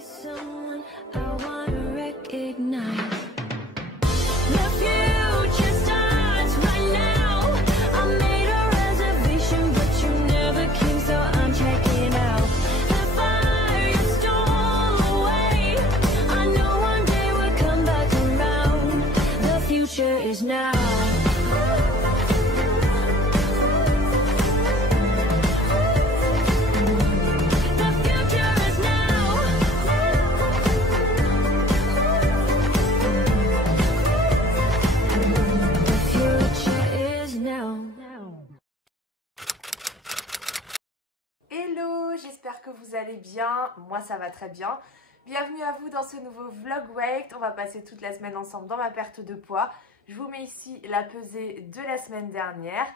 Someone I wanna recognize. The future starts right now. I made a reservation, but you never came, so I'm checking out. The fire stole away. I know one day we'll come back around. The future is now. Hello, j'espère que vous allez bien, moi ça va très bien. Bienvenue à vous dans ce nouveau vlog weight. On va passer toute la semaine ensemble dans ma perte de poids. Je vous mets ici la pesée de la semaine dernière.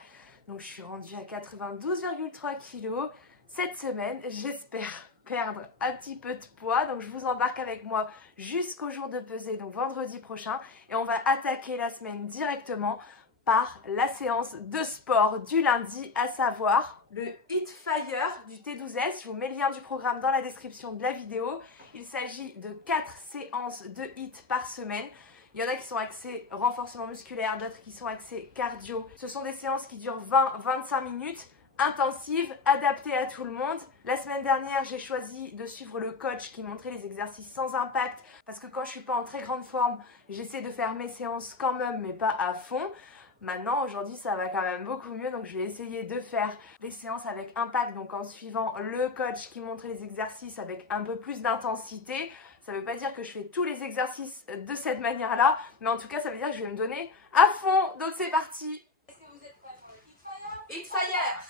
Donc je suis rendue à 92,3 kg cette semaine. J'espère perdre un petit peu de poids. Donc je vous embarque avec moi jusqu'au jour de pesée, donc vendredi prochain. Et on va attaquer la semaine directement par la séance de sport du lundi, à savoir le Hit Fire du T12S. Je vous mets le lien du programme dans la description de la vidéo. Il s'agit de 4 séances de HIIT par semaine. Il y en a qui sont axées renforcement musculaire, d'autres qui sont axées cardio. Ce sont des séances qui durent 20-25 minutes, intensives, adaptées à tout le monde. La semaine dernière, j'ai choisi de suivre le coach qui montrait les exercices sans impact parce que quand je ne suis pas en très grande forme, j'essaie de faire mes séances quand même, mais pas à fond. Maintenant, aujourd'hui, ça va quand même beaucoup mieux, donc je vais essayer de faire des séances avec impact, donc en suivant le coach qui montrait les exercices avec un peu plus d'intensité. Ça ne veut pas dire que je fais tous les exercices de cette manière-là, mais en tout cas, ça veut dire que je vais me donner à fond. Donc c'est parti. Est-ce que vous êtes prêts pour le Hit Fire? Hit Fire!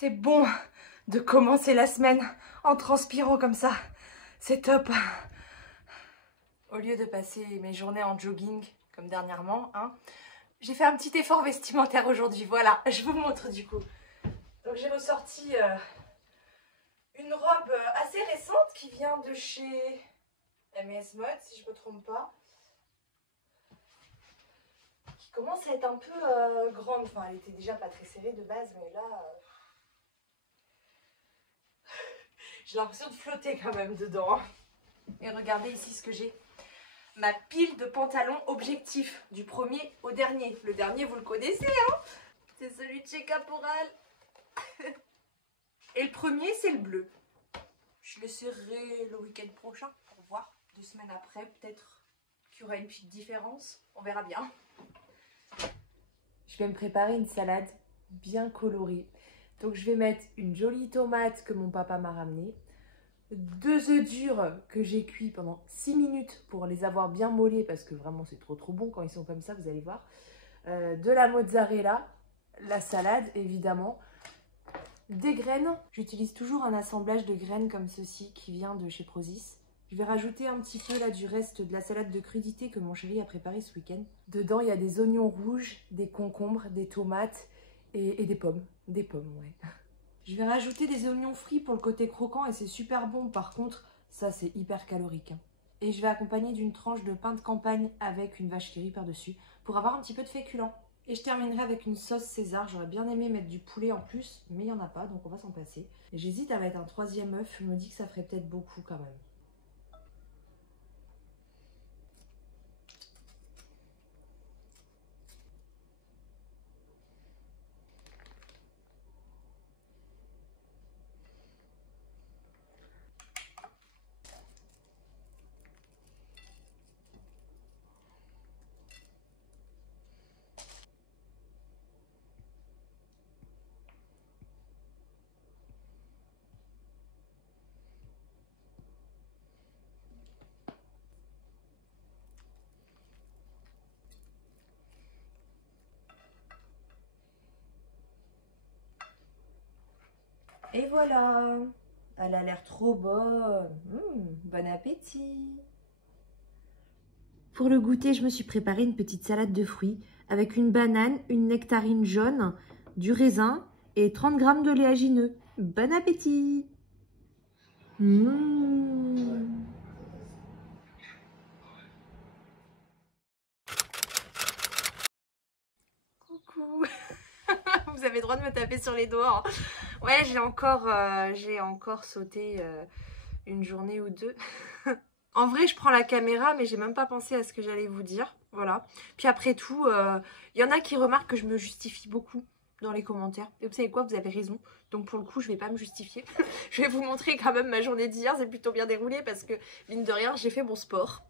C'est bon de commencer la semaine en transpirant comme ça. C'est top. Au lieu de passer mes journées en jogging comme dernièrement, j'ai fait un petit effort vestimentaire aujourd'hui. Voilà, je vous montre du coup. Donc j'ai ressorti une robe assez récente qui vient de chez M&S Mode, si je ne me trompe pas. Qui commence à être un peu grande. Enfin, elle était déjà pas très serrée de base, mais là... j'ai l'impression de flotter quand même dedans. Et regardez ici ce que j'ai. Ma pile de pantalons objectifs, du premier au dernier. Le dernier, vous le connaissez, hein? C'est celui de chez Caporal. Et le premier, c'est le bleu. Je l'essaierai le week-end prochain pour voir. 2 semaines après, peut-être qu'il y aura une petite différence. On verra bien. Je vais me préparer une salade bien colorée. Donc je vais mettre une jolie tomate que mon papa m'a ramenée, 2 œufs durs que j'ai cuits pendant 6 minutes pour les avoir bien mollés parce que vraiment c'est trop bon quand ils sont comme ça, vous allez voir, de la mozzarella, la salade évidemment, des graines. J'utilise toujours un assemblage de graines comme ceci qui vient de chez Prozis. Je vais rajouter un petit peu là du reste de la salade de crudité que mon chéri a préparé ce week-end. Dedans il y a des oignons rouges, des concombres, des tomates et des pommes. Des pommes, ouais. Je vais rajouter des oignons frits pour le côté croquant et c'est super bon. Par contre, ça c'est hyper calorique. Et je vais accompagner d'une tranche de pain de campagne avec une vache qui rit par-dessus pour avoir un petit peu de féculent. Et je terminerai avec une sauce César. J'aurais bien aimé mettre du poulet en plus, mais il n'y en a pas, donc on va s'en passer. Et j'hésite à mettre un 3e œuf. Je me dis que ça ferait peut-être beaucoup quand même. Et voilà, elle a l'air trop bonne. Bon appétit. Pour le goûter, je me suis préparé une petite salade de fruits avec une banane, une nectarine jaune, du raisin et 30 g d'oléagineux. Bon appétit! Coucou. Vous avez le droit de me taper sur les doigts. Hein. Ouais, j'ai encore sauté une journée ou deux. En vrai, je prends la caméra, mais j'ai même pas pensé à ce que j'allais vous dire. Voilà. Puis après tout, y en a qui remarquent que je me justifie beaucoup dans les commentaires. Et vous savez quoi, vous avez raison. Donc pour le coup, je vais pas me justifier. Je vais vous montrer quand même ma journée d'hier. C'est plutôt bien déroulé parce que, mine de rien, j'ai fait mon sport.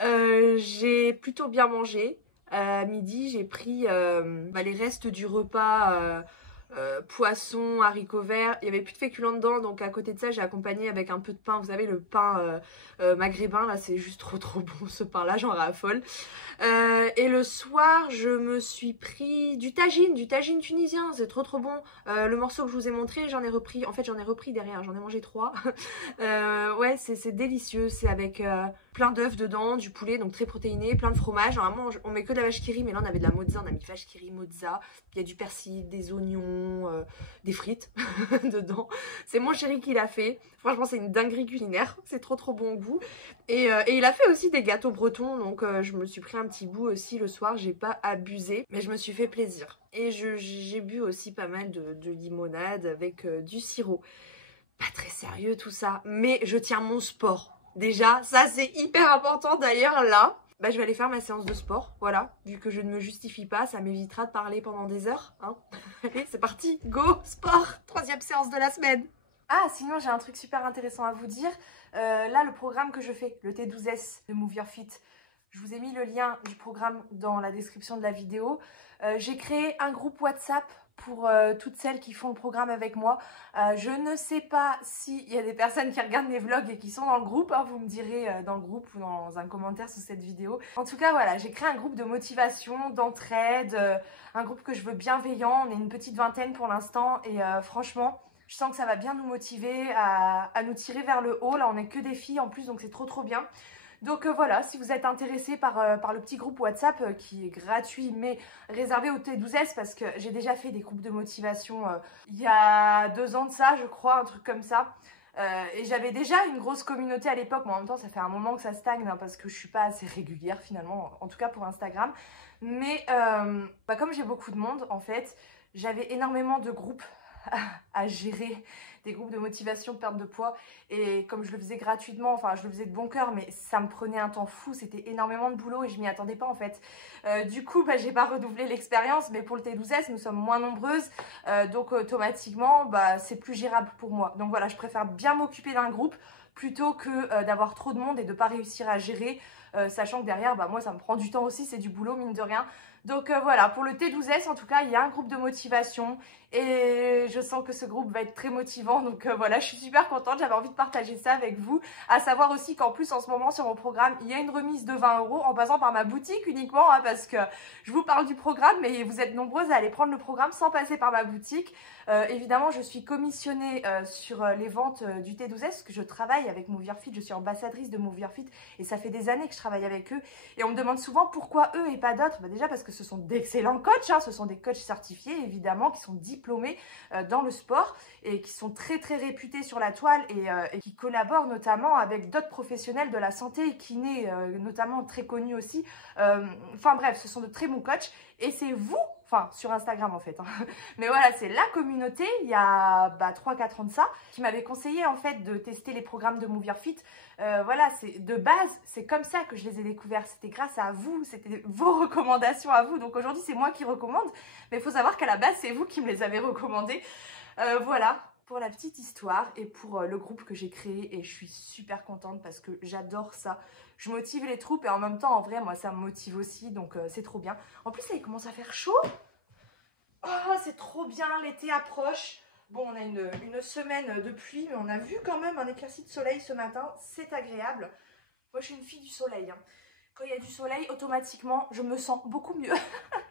J'ai plutôt bien mangé. À midi, j'ai pris les restes du repas, poisson, haricots verts. Il n'y avait plus de féculents dedans, donc à côté de ça, j'ai accompagné avec un peu de pain. Vous savez, le pain maghrébin, là, c'est juste trop bon ce pain-là, j'en raffole. Et le soir, je me suis pris du tagine tunisien, c'est trop bon. Le morceau que je vous ai montré, j'en ai repris. En fait, j'en ai repris derrière, j'en ai mangé 3. Ouais, c'est délicieux, c'est avec plein d'œufs dedans, du poulet, donc très protéiné, plein de fromage. Normalement, on met que de la vache qui rit, mais là, on avait de la mozza, on a mis vache qui rit, mozza. Il y a du persil, des oignons, des frites dedans. C'est mon chéri qui l'a fait. Franchement, c'est une dinguerie culinaire. C'est trop bon au goût. Et il a fait aussi des gâteaux bretons. Donc, je me suis pris un petit bout aussi le soir. J'ai pas abusé, mais je me suis fait plaisir. Et j'ai bu aussi pas mal de limonade avec du sirop. Pas très sérieux tout ça. Mais je tiens mon sport. Déjà, ça c'est hyper important d'ailleurs là. Je vais aller faire ma séance de sport, voilà. Vu que je ne me justifie pas, ça m'évitera de parler pendant des heures. Hein. Allez, c'est parti, go, sport, 3e séance de la semaine. Ah, sinon j'ai un truc super intéressant à vous dire. Là, le programme que je fais, le T12S de Move Your Fit, je vous ai mis le lien du programme dans la description de la vidéo. J'ai créé un groupe WhatsApp pour toutes celles qui font le programme avec moi. Je ne sais pas s'il y a des personnes qui regardent mes vlogs et qui sont dans le groupe. Hein, vous me direz dans le groupe ou dans un commentaire sous cette vidéo. En tout cas, voilà, j'ai créé un groupe de motivation, d'entraide, un groupe que je veux bienveillant. On est une petite vingtaine pour l'instant et franchement, je sens que ça va bien nous motiver à nous tirer vers le haut. Là, on n'est que des filles en plus, donc c'est trop bien. Donc voilà, si vous êtes intéressé par le petit groupe WhatsApp qui est gratuit mais réservé au T12S parce que j'ai déjà fait des groupes de motivation il y a 2 ans de ça, je crois, un truc comme ça. Et j'avais déjà une grosse communauté à l'époque, mais en même temps ça fait un moment que ça stagne hein, parce que je suis pas assez régulière finalement, en tout cas pour Instagram. Mais comme j'ai beaucoup de monde en fait, j'avais énormément de groupes à gérer, des groupes de motivation, de perte de poids, et comme je le faisais gratuitement, enfin je le faisais de bon cœur, mais ça me prenait un temps fou, c'était énormément de boulot et je m'y attendais pas en fait. Du coup, j'ai pas redoublé l'expérience, mais pour le T12S, nous sommes moins nombreuses, donc automatiquement, c'est plus gérable pour moi. Donc voilà, je préfère bien m'occuper d'un groupe plutôt que d'avoir trop de monde et de pas réussir à gérer, sachant que derrière, moi ça me prend du temps aussi, c'est du boulot mine de rien. Donc voilà, pour le T12S en tout cas, il y a un groupe de motivation et je sens que ce groupe va être très motivant. Donc voilà, je suis super contente, j'avais envie de partager ça avec vous. À savoir aussi qu'en plus en ce moment sur mon programme, il y a une remise de 20 € en passant par ma boutique uniquement, hein, parce que je vous parle du programme, mais vous êtes nombreuses à aller prendre le programme sans passer par ma boutique. Évidemment, je suis commissionnée sur les ventes du T12S, parce que je travaille avec Move Your Fit, je suis ambassadrice de Move Your Fit et ça fait des années que je travaille avec eux. Et on me demande souvent pourquoi eux et pas d'autres. Déjà parce que ce sont d'excellents coachs, hein, ce sont des coachs certifiés évidemment, qui sont diplômés dans le sport et qui sont très réputés sur la toile et qui collaborent notamment avec d'autres professionnels de la santé, kinés notamment très connus aussi. Enfin bref, ce sont de très bons coachs et c'est vous, enfin sur Instagram en fait, hein. Mais voilà, c'est la communauté il y a 3-4 ans de ça qui m'avait conseillé en fait de tester les programmes de Move Your Fit. Voilà, c'est de base, c'est comme ça que je les ai découverts, c'était grâce à vous, c'était vos recommandations à vous. Donc aujourd'hui c'est moi qui recommande, mais il faut savoir qu'à la base c'est vous qui me les avez recommandés. Voilà pour la petite histoire et pour le groupe que j'ai créé et je suis super contente parce que j'adore ça. Je motive les troupes et en même temps en vrai moi ça me motive aussi, donc c'est trop bien. En plus là il commence à faire chaud. Oh c'est trop bien, l'été approche. Bon, on a une semaine de pluie, mais on a vu quand même un éclairci de soleil ce matin. C'est agréable. Moi, je suis une fille du soleil. Hein. Quand il y a du soleil, automatiquement, je me sens beaucoup mieux.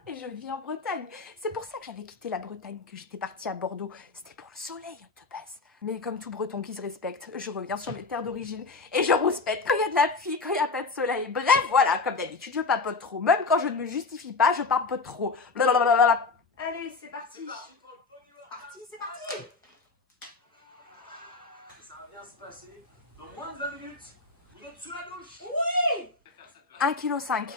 Et je vis en Bretagne. C'est pour ça que j'avais quitté la Bretagne, que j'étais partie à Bordeaux. C'était pour le soleil de base. Mais comme tout Breton qui se respecte, je reviens sur mes terres d'origine et je rouspète quand il y a de la pluie, quand il n'y a pas de soleil. Bref, voilà, comme d'habitude, je papote trop. Même quand je ne me justifie pas, je papote trop. Blablabla. Allez, c'est parti. C'est parti. Ça va bien se passer. Dans moins de 20 minutes, vous êtes sous la douche. Oui. 1,5 kg.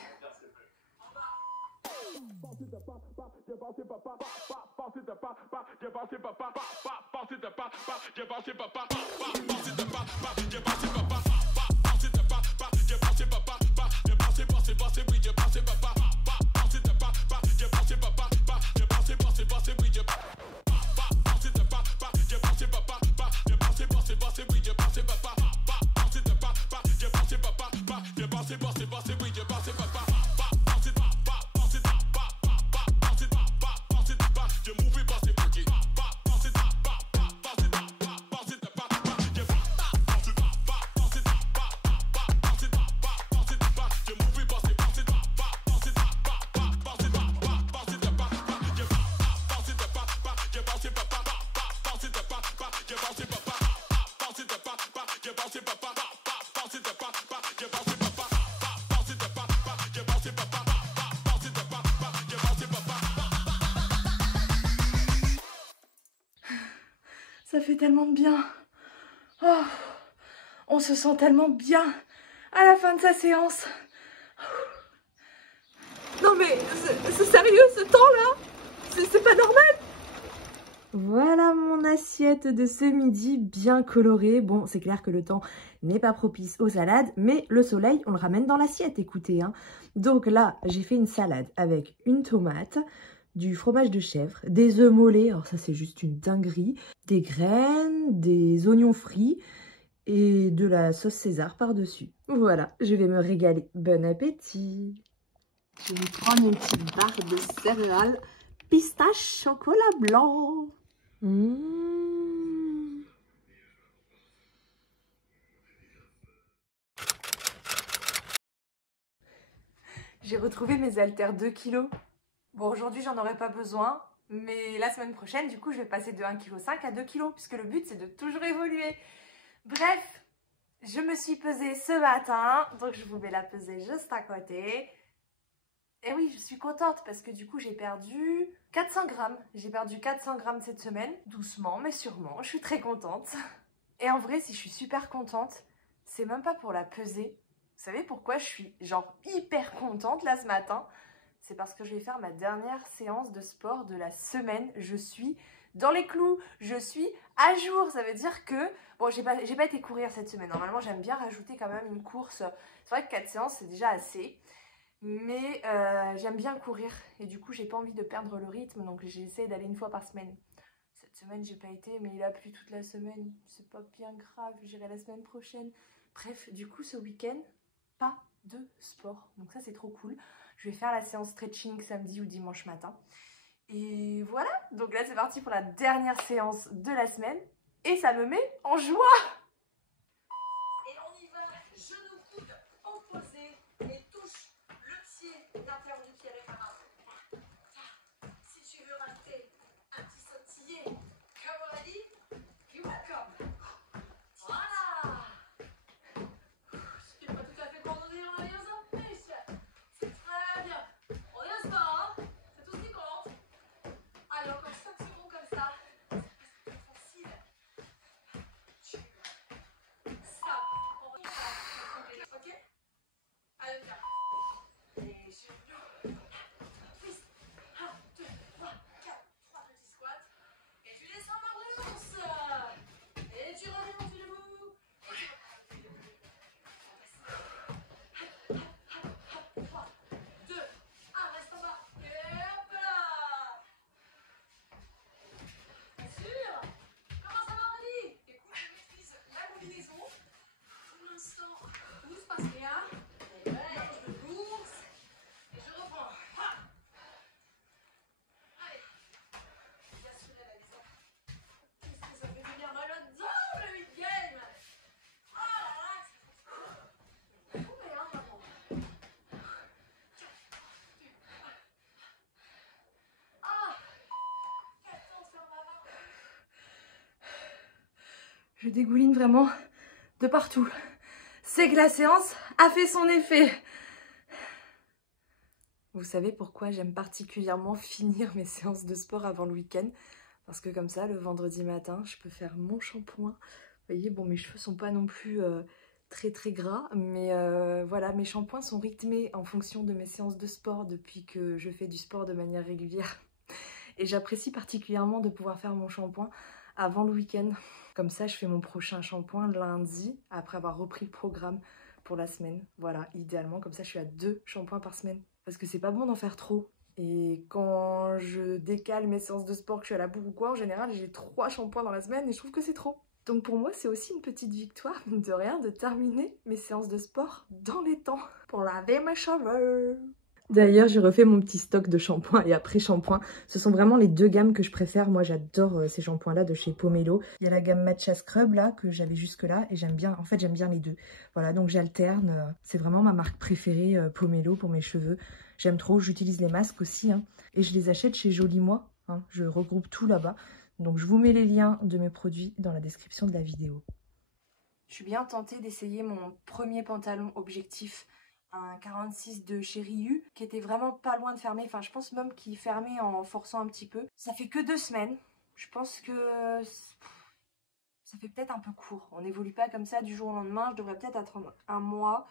Ça fait tellement de bien. Oh, on se sent tellement bien à la fin de sa séance. Non mais c'est sérieux ce temps-là? C'est pas normal. Voilà mon assiette de ce midi bien colorée. Bon, c'est clair que le temps n'est pas propice aux salades, mais le soleil, on le ramène dans l'assiette, écoutez. Hein. Donc là, j'ai fait une salade avec une tomate, du fromage de chèvre, des œufs mollets, alors ça c'est juste une dinguerie, des graines, des oignons frits et de la sauce César par-dessus. Voilà, je vais me régaler. Bon appétit! Je vais prendre une petite barre de céréales pistache chocolat blanc. J'ai retrouvé mes haltères 2 kg. Bon, aujourd'hui, j'en aurai pas besoin. Mais la semaine prochaine, du coup, je vais passer de 1,5 kg à 2 kg. Puisque le but, c'est de toujours évoluer. Bref, je me suis pesée ce matin. Donc, je vous mets la pesée juste à côté. Et oui, je suis contente parce que du coup, j'ai perdu 400 grammes. J'ai perdu 400 grammes cette semaine. Doucement, mais sûrement. Je suis très contente. Et en vrai, si je suis super contente, c'est même pas pour la pesée. Vous savez pourquoi je suis genre hyper contente là ce matin? C'est parce que je vais faire ma dernière séance de sport de la semaine. Je suis dans les clous, je suis à jour. Ça veut dire que, bon, j'ai pas été courir cette semaine. Normalement, j'aime bien rajouter quand même une course. C'est vrai que 4 séances, c'est déjà assez. Mais j'aime bien courir. Et du coup, j'ai pas envie de perdre le rythme. Donc, j'essaie d'aller une fois par semaine. Cette semaine, j'ai pas été, mais il a plu toute la semaine. C'est pas bien grave, j'irai la semaine prochaine. Bref, du coup, ce week-end, pas de sport. Donc ça, c'est trop cool. Je vais faire la séance stretching samedi ou dimanche matin. Et voilà, donc là, c'est parti pour la dernière séance de la semaine. Et ça me met en joie. Et on y va, genou coude opposé et touche le pied, l'intérieur du pied réparable. Si tu veux rajouter un petit sautillé, comme on a dit, you're welcome. Voilà. Ce qui n'est pas tout à fait coordonné en arrière, ça, mais c'est très bien. On est au sport, hein, c'est tout ce qui compte. Allez, encore 5 secondes comme ça. C'est facile. Je dégouline vraiment de partout. C'est que la séance a fait son effet. Vous savez pourquoi j'aime particulièrement finir mes séances de sport avant le week-end? Parce que comme ça, le vendredi matin, je peux faire mon shampoing. Vous voyez, bon, mes cheveux sont pas non plus très gras, mais voilà, mes shampoings sont rythmés en fonction de mes séances de sport depuis que je fais du sport de manière régulière. Et j'apprécie particulièrement de pouvoir faire mon shampoing avant le week-end. Comme ça, je fais mon prochain shampoing lundi, après avoir repris le programme pour la semaine. Voilà, idéalement, comme ça, je suis à 2 shampoings par semaine. Parce que c'est pas bon d'en faire trop. Et quand je décale mes séances de sport, que je suis à la bourre ou quoi, en général, j'ai 3 shampoings dans la semaine et je trouve que c'est trop. Donc pour moi, c'est aussi une petite victoire, de rien, de terminer mes séances de sport dans les temps pour laver mes cheveux. D'ailleurs, j'ai refait mon petit stock de shampoing et après-shampoing. Ce sont vraiment les 2 gammes que je préfère. Moi, j'adore ces shampoings-là de chez Pomelo. Il y a la gamme Matcha Scrub, là, que j'avais jusque-là. Et j'aime bien, en fait, j'aime bien les 2. Voilà, donc j'alterne. C'est vraiment ma marque préférée, Pomelo, pour mes cheveux. J'aime trop, j'utilise les masques aussi. Hein, et je les achète chez Joli Moi. Hein, je regroupe tout là-bas. Donc, je vous mets les liens de mes produits dans la description de la vidéo. Je suis bien tentée d'essayer mon premier pantalon objectif. Un 46 de chez Riu qui était vraiment pas loin de fermer. Enfin, je pense même qu'il fermait en forçant un petit peu. Ça fait que 2 semaines. Je pense que ça fait peut-être un peu court. On n'évolue pas comme ça du jour au lendemain. Je devrais peut-être attendre un mois.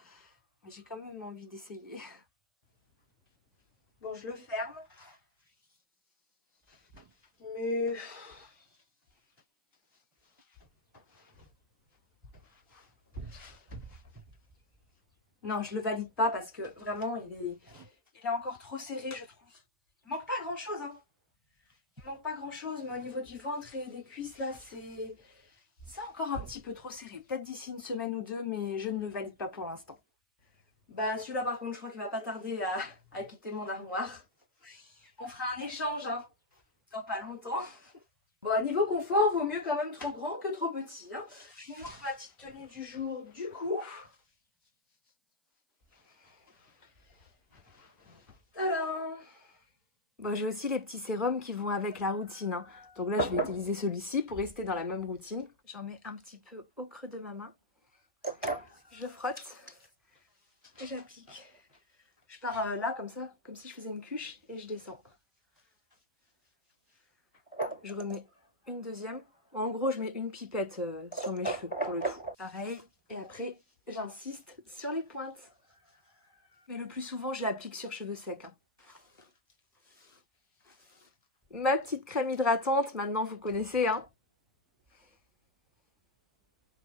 Mais j'ai quand même envie d'essayer. Bon, je le ferme. Mais... non, je le valide pas parce que vraiment, il est encore trop serré, je trouve. Il manque pas grand-chose, hein. Il manque pas grand-chose, mais au niveau du ventre et des cuisses, là, c'est encore un petit peu trop serré. Peut-être d'ici une semaine ou 2, mais je ne le valide pas pour l'instant. Bah, celui-là, par contre, je crois qu'il va pas tarder à quitter mon armoire. On fera un échange, hein, dans pas longtemps. Bon, à niveau confort, vaut mieux quand même trop grand que trop petit, hein. Je vous montre ma petite tenue du jour, du coup. Bon, j'ai aussi les petits sérums qui vont avec la routine. Hein. Donc là, je vais utiliser celui-ci pour rester dans la même routine. J'en mets un petit peu au creux de ma main. Je frotte et j'applique. Je pars là, comme ça, comme si je faisais une cuche et je descends. Je remets une deuxième. En gros, je mets une pipette sur mes cheveux pour le tout. Pareil. Et après, j'insiste sur les pointes. Mais le plus souvent, je l'applique sur cheveux secs. Hein. Ma petite crème hydratante, maintenant vous connaissez, hein.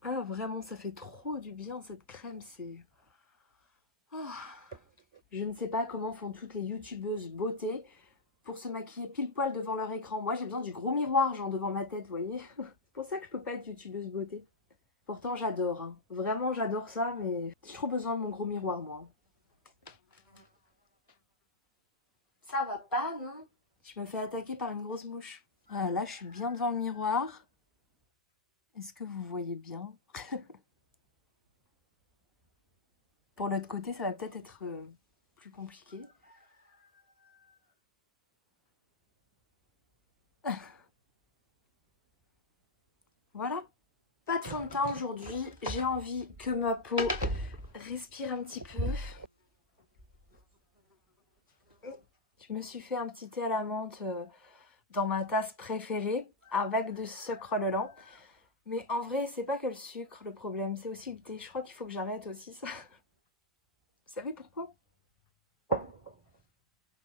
Ah, vraiment, ça fait trop du bien cette crème, c'est... Oh. Je ne sais pas comment font toutes les youtubeuses beauté pour se maquiller pile poil devant leur écran. Moi, j'ai besoin du gros miroir, genre devant ma tête, vous voyez. C'est pour ça que je peux pas être youtubeuse beauté. Pourtant, j'adore, hein. Vraiment, j'adore ça, mais j'ai trop besoin de mon gros miroir, moi. Ça va pas, non? Je me fais attaquer par une grosse mouche. Voilà, là, je suis bien devant le miroir. Est-ce que vous voyez bien? Pour l'autre côté, ça va peut-être être plus compliqué. Voilà. Pas de fond de teint aujourd'hui. J'ai envie que ma peau respire un petit peu. Je me suis fait un petit thé à la menthe dans ma tasse préférée avec de sucre le lent. Mais en vrai, c'est pas que le sucre le problème, c'est aussi le thé. Je crois qu'il faut que j'arrête aussi ça. Vous savez pourquoi?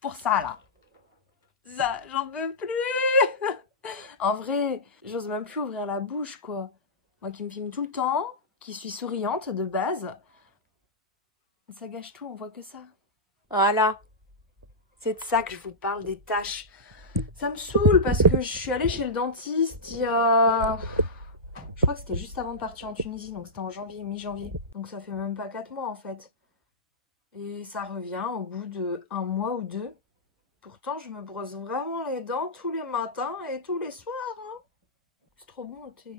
Pour ça là. Ça, j'en peux plus. En vrai, j'ose même plus ouvrir la bouche quoi. Moi qui me filme tout le temps, qui suis souriante de base. Ça gâche tout, on voit que ça. Voilà. C'est de ça que je vous parle, des taches. Ça me saoule parce que je suis allée chez le dentiste il y a... Je crois que c'était juste avant de partir en Tunisie, donc c'était en janvier, mi-janvier. Donc ça fait même pas 4 mois en fait. Et ça revient au bout de 1 mois ou 2. Pourtant, je me brosse vraiment les dents tous les matins et tous les soirs. Hein. C'est trop bon le thé.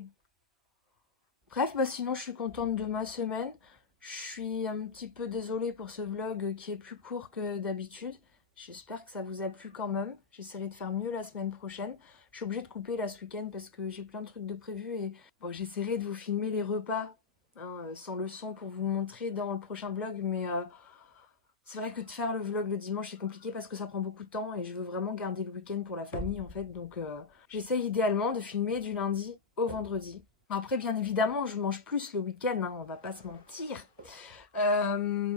Bref, bah sinon je suis contente de ma semaine. Je suis un petit peu désolée pour ce vlog qui est plus court que d'habitude. J'espère que ça vous a plu quand même. J'essaierai de faire mieux la semaine prochaine. Je suis obligée de couper là ce week-end parce que j'ai plein de trucs de prévus et bon, j'essaierai de vous filmer les repas hein, sans le son pour vous montrer dans le prochain vlog, mais c'est vrai que de faire le vlog le dimanche c'est compliqué parce que ça prend beaucoup de temps et je veux vraiment garder le week-end pour la famille en fait, donc j'essaye idéalement de filmer du lundi au vendredi. Après bien évidemment je mange plus le week-end, hein, on va pas se mentir.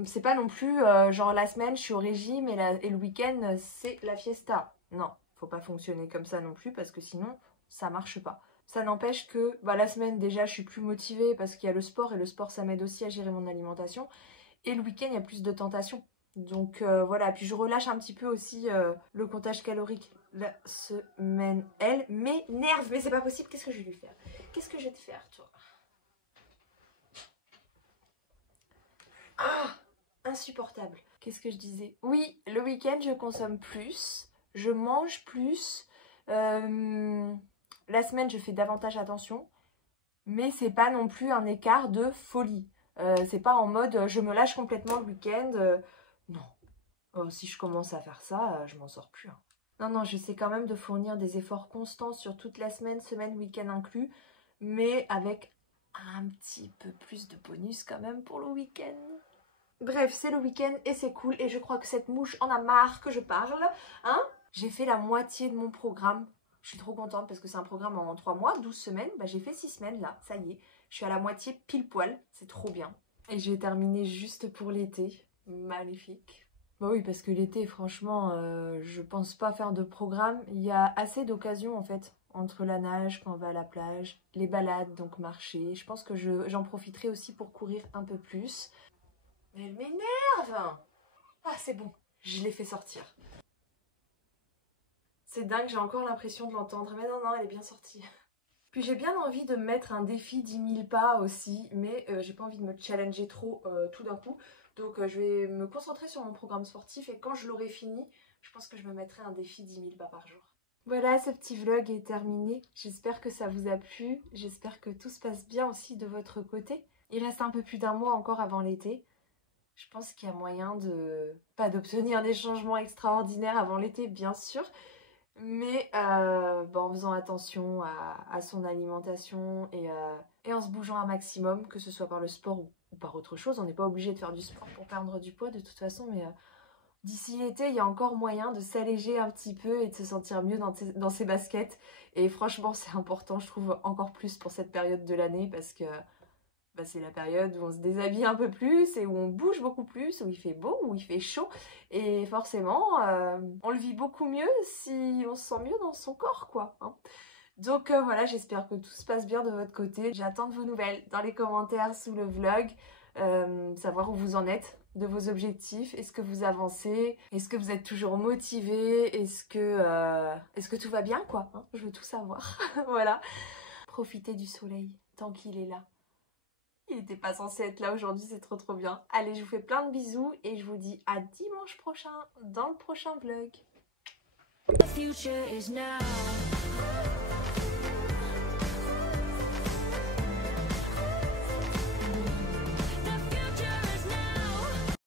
C'est pas non plus genre la semaine je suis au régime et le week-end c'est la fiesta. Non, faut pas fonctionner comme ça non plus parce que sinon ça marche pas. Ça n'empêche que bah, la semaine déjà je suis plus motivée parce qu'il y a le sport et le sport ça m'aide aussi à gérer mon alimentation. Et le week-end il y a plus de tentations. Donc voilà, puis je relâche un petit peu aussi le comptage calorique. La semaine, elle m'énerve, mais c'est pas possible, qu'est-ce que je vais lui faire? Qu'est-ce que je vais te faire toi? Ah, insupportable. Qu'est-ce que je disais? Oui, le week-end, je consomme plus, je mange plus. La semaine, je fais davantage attention, mais c'est pas non plus un écart de folie. C'est pas en mode je me lâche complètement le week-end. Non. Oh, si je commence à faire ça, je m'en sors plus. Hein. Non, non, j'essaie quand même de fournir des efforts constants sur toute la semaine, week-end inclus, mais avec un petit peu plus de bonus quand même pour le week-end. Bref, c'est le week-end et c'est cool et je crois que cette mouche en a marre que je parle. Hein? J'ai fait la moitié de mon programme. Je suis trop contente parce que c'est un programme en 3 mois, 12 semaines. Bah, j'ai fait 6 semaines là, ça y est. Je suis à la moitié pile poil, c'est trop bien. Et je vais terminer juste pour l'été. Magnifique. Bah oui, parce que l'été, franchement, je pense pas faire de programme. Il y a assez d'occasions en fait. Entre la nage, quand on va à la plage, les balades, donc marcher. Je pense que j'en profiterai aussi pour courir un peu plus. Mais elle m'énerve! Ah, c'est bon, je l'ai fait sortir. C'est dingue, j'ai encore l'impression de l'entendre. Mais non, non, elle est bien sortie. Puis j'ai bien envie de me mettre un défi 10 000 pas aussi, mais j'ai pas envie de me challenger trop tout d'un coup. Donc je vais me concentrer sur mon programme sportif et quand je l'aurai fini, je pense que je me mettrai un défi 10 000 pas par jour. Voilà, ce petit vlog est terminé. J'espère que ça vous a plu. J'espère que tout se passe bien aussi de votre côté. Il reste un peu plus d'1 mois encore avant l'été. Je pense qu'il y a moyen de... pas d'obtenir des changements extraordinaires avant l'été, bien sûr. Mais en faisant attention à son alimentation et en se bougeant un maximum, que ce soit par le sport ou par autre chose. On n'est pas obligé de faire du sport pour perdre du poids de toute façon, mais d'ici l'été, il y a encore moyen de s'alléger un petit peu et de se sentir mieux dans ses baskets. Et franchement, c'est important, je trouve, encore plus pour cette période de l'année parce que c'est la période où on se déshabille un peu plus et où on bouge beaucoup plus, où il fait beau, où il fait chaud. Et forcément, on le vit beaucoup mieux si on se sent mieux dans son corps, quoi. Hein. Donc voilà, j'espère que tout se passe bien de votre côté. J'attends de vos nouvelles dans les commentaires sous le vlog. Savoir où vous en êtes de vos objectifs. Est-ce que vous avancez? Est-ce que vous êtes toujours motivé? Est-ce que tout va bien, quoi? Hein, je veux tout savoir. Voilà. Profitez du soleil tant qu'il est là. Il n'était pas censé être là aujourd'hui, c'est trop trop bien. Allez, je vous fais plein de bisous et je vous dis à dimanche prochain dans le prochain vlog. The future is now.